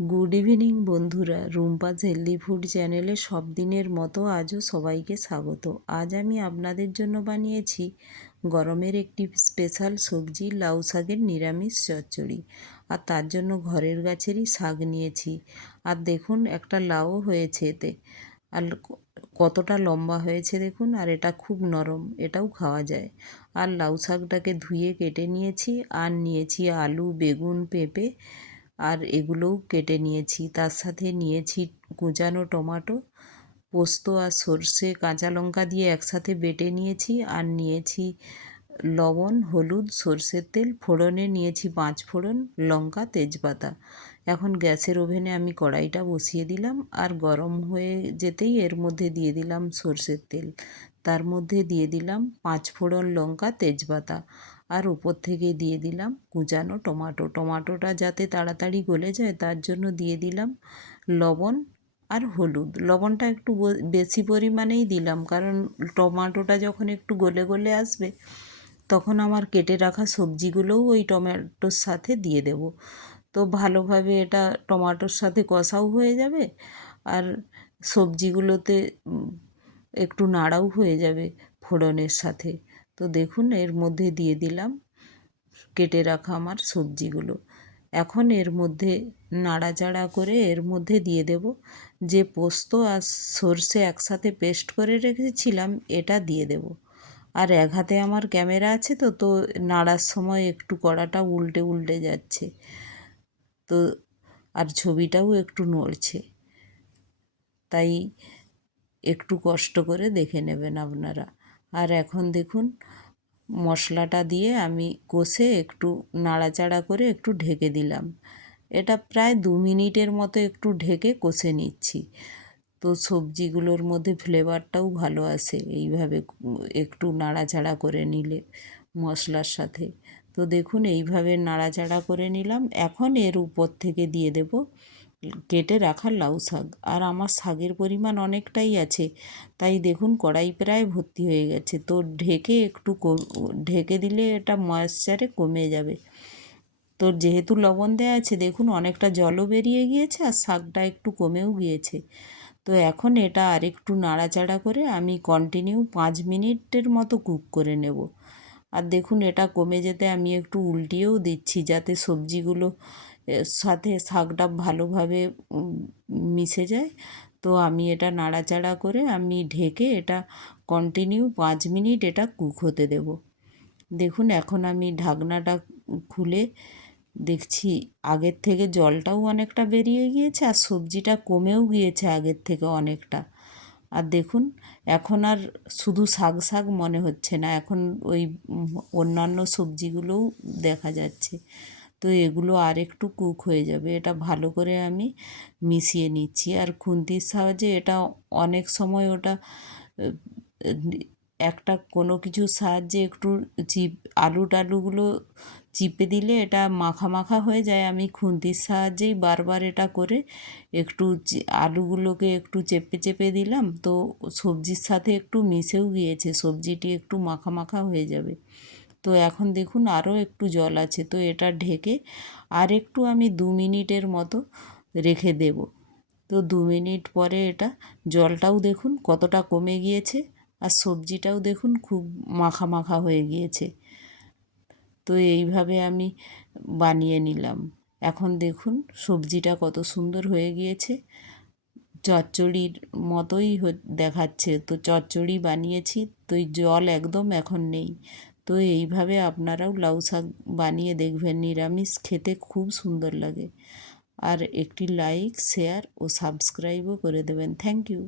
Good evening বন্ধুরা, Rumpa's healthy food চ্যানেলে সব দিনের মতো আজও সবাইকে স্বাগত। আজ আমি আপনাদের জন্য বানিয়েছি গরমের একটি স্পেশাল সবজি, লাউ শাকের নিরামিষ চচ্চড়ি। আর তার জন্য ঘরের গাছেরই শাক নিয়েছি। আর দেখুন একটা লাউ হয়েছে এতে, আর কতটা লম্বা হয়েছে দেখুন। আর এটা খুব নরম, এটাও খাওয়া যায়। আর লাউ শাকটাকে ধুয়ে কেটে নিয়েছি। আর নিয়েছি আলু, বেগুন, পেঁপে, আর এগুলোও কেটে নিয়েছি। তার সাথে নিয়েছি কুচানো টমেটো, পোস্ত আর সর্ষে, কাঁচা লঙ্কা দিয়ে একসাথে বেটে নিয়েছি। আর নিয়েছি লবণ, হলুদ, সর্ষের তেল, ফোড়নে নিয়েছি 5 ফোড়ন, লঙ্কা, তেজপাতা। এখন গ্যাসের ওভেনে আমি কড়াইটা বসিয়ে দিলাম। আর গরম হয়ে যেতেই এর মধ্যে দিয়ে দিলাম সর্ষের তেল। তার মধ্যে দিয়ে দিলাম 5 ফোড়ন, লঙ্কা, তেজপাতা। আর উপর থেকে দিয়ে দিলাম কুচানো টমাটোটা যাতে তাড়াতাড়ি গলে যায় তার জন্য দিয়ে দিলাম লবণ আর হলুদ। লবণটা একটু বেশি পরিমাণেই দিলাম, কারণ টমাটোটা যখন একটু গলে গলে আসবে তখন আমার কেটে রাখা সবজিগুলোও ওই টমেটোর সাথে দিয়ে দেব। তো ভালোভাবে এটা টমেটোর সাথে কষাও হয়ে যাবে, আর সবজিগুলোতে একটু নাড়াও হয়ে যাবে ফোড়নের সাথে। তো দেখুন এর মধ্যে দিয়ে দিলাম কেটে রাখা আমার সবজিগুলো। এখন এর মধ্যে নাড়াচাড়া করে এর মধ্যে দিয়ে দেব যে পোস্ত আর সর্ষে একসাথে পেস্ট করে রেখেছিলাম, এটা দিয়ে দেব। আর এক হাতে আমার ক্যামেরা আছে, তো নাড়ার সময় একটু কড়াটা উল্টে উল্টে যাচ্ছে, তো আর ছবিটাও একটু নড়ছে, তাই একটু কষ্ট করে দেখে নেবেন আপনারা। আর এখন দেখুন মশলাটা দিয়ে আমি কষে একটু নাড়াচাড়া করে একটু ঢেকে দিলাম। এটা প্রায় 2 মিনিটের মতো একটু ঢেকে কষে নিচ্ছি। তো সবজিগুলোর মধ্যে ফ্লেভারটাও ভালো আসে এইভাবে একটু নাড়াচাড়া করে নিলে মশলার সাথে। তো দেখুন এইভাবে নাড়াচাড়া করে নিলাম। এখন এর উপর থেকে দিয়ে দেব কেটে রাখা লাউ শাক। আর আমার শাকের পরিমাণ অনেকটাই আছে, তাই দেখুন কড়াই প্রায় ভর্তি হয়ে গেছে। তো ঢেকে একটু ঢেকে দিলে এটা ময়েশ্চারে কমে যাবে। তো যেহেতু লবণ দেওয়া আছে দেখুন অনেকটা জলও বেরিয়ে গিয়েছে আর শাকটা একটু কমেও গিয়েছে। তো এখন এটা আরেকটু নাড়াচাড়া করে আমি কন্টিনিউ 5 মিনিটের মতো কুক করে নেব। আর দেখুন এটা কমে যেতে আমি একটু উল্টিয়েও দিচ্ছি যাতে সবজিগুলো সাথে শাকটা ভালোভাবে মিশে যায়। তো আমি এটা নাড়াচাড়া করে আমি ঢেকে এটা কন্টিনিউ 5 মিনিট এটা কুক হতে দেব। দেখুন এখন আমি ঢাকনাটা খুলে দেখছি আগের থেকে জলটাও অনেকটা বেরিয়ে গিয়েছে আর সবজিটা কমেও গিয়েছে আগের থেকে অনেকটা। আর দেখুন এখন আর শুধু শাক শাক মনে হচ্ছে না, এখন ওই অন্যান্য সবজিগুলোও দেখা যাচ্ছে। তো এগুলো আর একটু কুক হয়ে যাবে। এটা ভালো করে আমি মিশিয়ে নিচ্ছি আর খুন্তির সাহায্যে এটা অনেক সময় ওটা একটা কোনো কিছুর সাহায্যে একটু আলু টালুগুলো চিপে দিলে এটা মাখা মাখা হয়ে যায়। আমি খুন্তির সাহায্যেই বারবার এটা করে একটু আলুগুলোকে একটু চেপে চেপে দিলাম, তো সবজির সাথে একটু মিশেও গিয়েছে, সবজিটি একটু মাখা মাখা হয়ে যাবে। তো এখন দেখুন আরও একটু জল আছে, তো এটা ঢেকে আর একটু আমি 2 মিনিটের মতো রেখে দেব। তো 2 মিনিট পরে এটা জলটাও দেখুন কতটা কমে গিয়েছে আর সবজিটাও দেখুন খুব মাখা মাখা হয়ে গিয়েছে। তো এইভাবে আমি বানিয়ে নিলাম। এখন দেখুন সবজিটা কত সুন্দর হয়ে গিয়েছে, চচ্চড়ির মতোই দেখাচ্ছে। তো চচ্চড়ি বানিয়েছি, তো জল একদম এখন নেই। তো এইভাবে আপনারাও লাউ শাক বানিয়ে দেখবেন, নিরামিষ খেতে খুব সুন্দর লাগে। আর একটি লাইক, শেয়ার ও সাবস্ক্রাইবও করে দেবেন। Thank you.